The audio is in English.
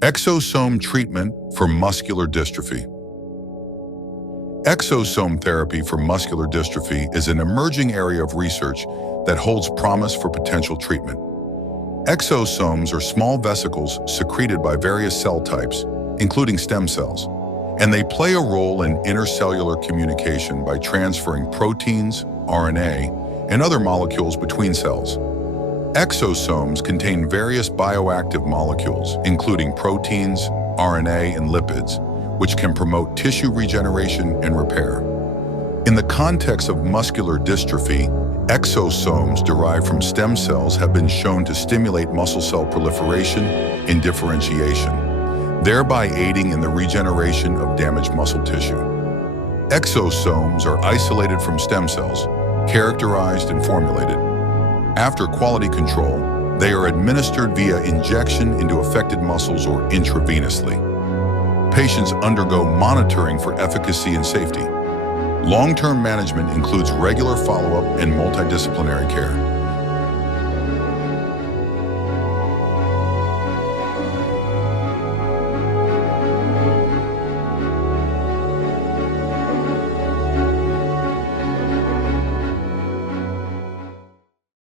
Exosome treatment for muscular dystrophy. Exosome therapy for muscular dystrophy is an emerging area of research that holds promise for potential treatment. Exosomes are small vesicles secreted by various cell types, including stem cells, and they play a role in intercellular communication by transferring proteins, RNA, and other molecules between cells. Exosomes contain various bioactive molecules, including proteins, RNA, and lipids, which can promote tissue regeneration and repair. In the context of muscular dystrophy, exosomes derived from stem cells have been shown to stimulate muscle cell proliferation and differentiation, thereby aiding in the regeneration of damaged muscle tissue. Exosomes are isolated from stem cells, characterized and formulated. After quality control, they are administered via injection into affected muscles or intravenously. Patients undergo monitoring for efficacy and safety. Long-term management includes regular follow-up and multidisciplinary care.